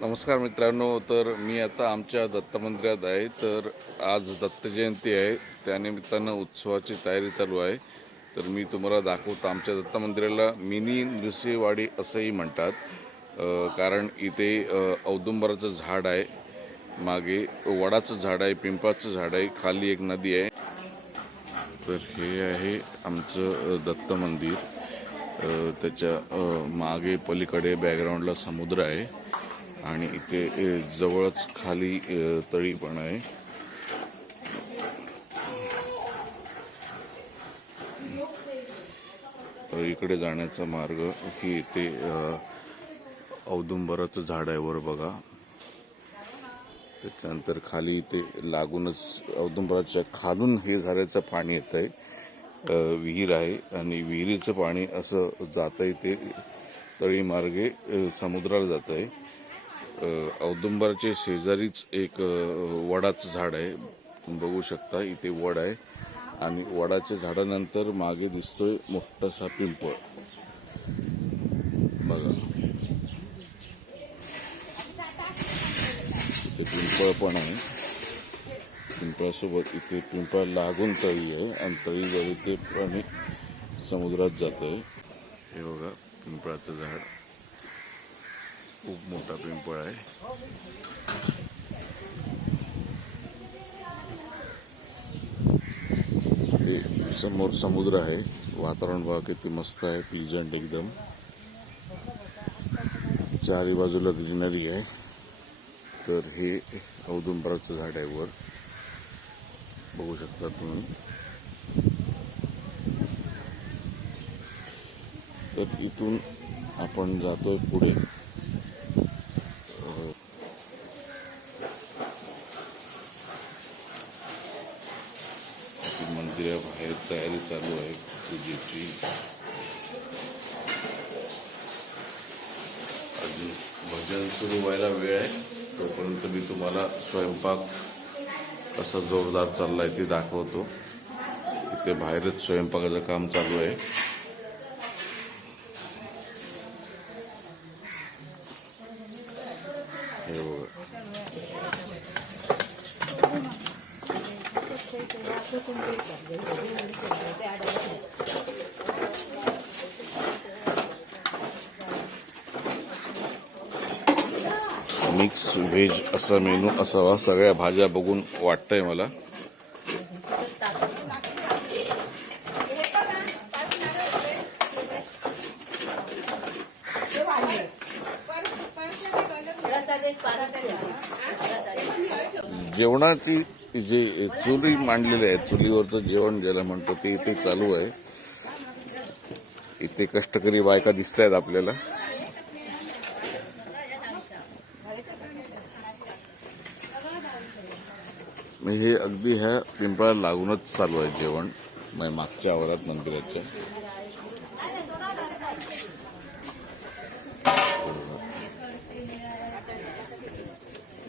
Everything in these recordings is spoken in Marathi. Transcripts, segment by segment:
नमस्कार मित्रांनो. तर मी आता आमच्या दत्त मंदिरात आहे. तर आज दत्त जयंती आहे, त्यानिमित्तानं उत्सवाची तयारी चालू आहे. तर मी तुम्हाला दाखवतो. आमच्या दत्त मंदिराला मिनी नृसिंहवाडी असंही म्हणतात, कारण इथे औदुंबराचं झाड आहे, मागे वडाचं झाड आहे, पिंपळाचं झाड आहे, खाली एक नदी आहे. तर हे आहे आमचं दत्त मंदिर. त्याच्या मागे पलीकडे बॅकग्राऊंडला समुद्र आहे आणि इथे जवळच खाली तळी पण आहे. तर इकडे जाण्याचा मार्ग की इथे औदुंबराचं झाड आहे वर बघा. त्याच्यानंतर खाली इथे लागूनच औदुंबराच्या खालून हे झऱ्याचं पाणी येत आहे. विहीर आहे आणि विहिरीचं पाणी असं जात आहे, ते तळी मार्गे समुद्राला जात आहे. औदुंबराच्या शेजारीच एक वडाचं झाड आहे, बघू शकता. इथे वड आहे आणि वडाच्या झाडानंतर मागे दिसतोय मोठासा पिंपळ बघा. इथे पिंपळ पण आहे. पिंपळासोबत इथे पिंपळ लागून तळी आहे आणि तळीजवळ ते पाणी समुद्रात जात आहे. हे बघा पिंपळाचं झाड, खूप मोठा पिंपळ आहे. ते समोर समुद्र आहे. वातावरण बघा किती मस्त आहे, प्लीजंट एकदम. चारी बाजूला ग्रीनरी आहे. तर हे औदुंबराचं झाड आहे, वर बघू शकता तुम्ही. तर इथून आपण जातोय पुढे. मंदिराबाहेर तयारी चालू आहे पूजेची. अजून भजन सुरू व्हायला वेळ आहे, तोपर्यंत मी तुम्हाला स्वयंपाक कसा जोरदार चाललाय ते दाखवतो. इथे बाहेरच स्वयंपाकाचं काम चालू आहे. हे बघा. मिक्स व्हेज असा मेनू असावा, सगळ्या भाज्या बघून वाटतंय मला. जेवणाची जे चुली मांडलेली आहे, चुलीवरचं जेवण ज्याला म्हणतो ते इथे चालू आहे. इथे कष्टकरी बायका दिसत आहेत आपल्याला. हे अगदी ह्या पिंपळाला लागूनच चालू आहे जेवण, मागच्या आवारात मंदिराच्या.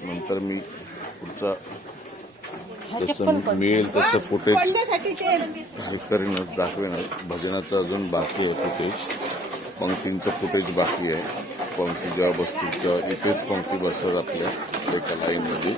नंतर मी पुढचा जसं मिळेल तसं फुटेज हे करीनच, दाखवेनच. भजनाचं अजून बाकी आहे फुटेज, पंक्तींचं फुटेज बाकी आहे. पंक्ती जेव्हा बसतील तेव्हा इथेच पंक्ती बसतात आपल्या एका लाईनमध्ये.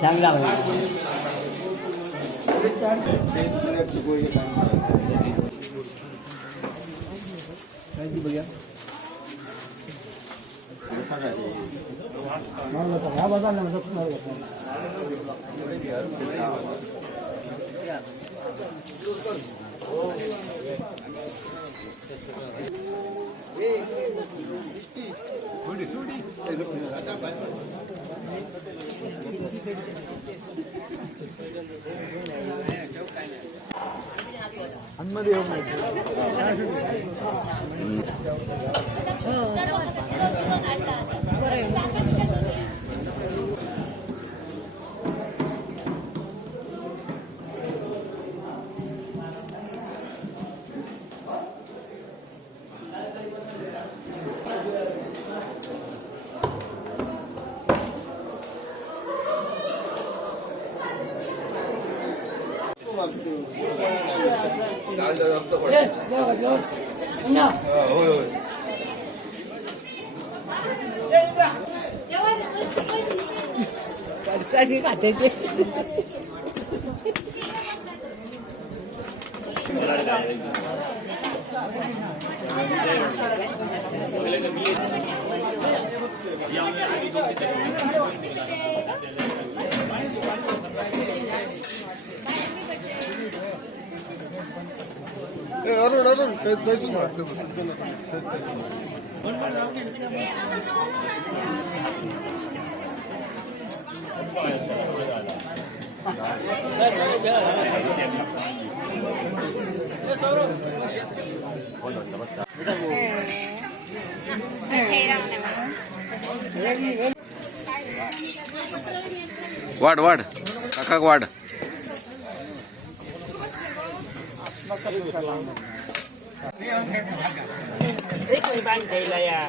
चांगला बघा खाते अरुण वाढ वाढ काका वाढ या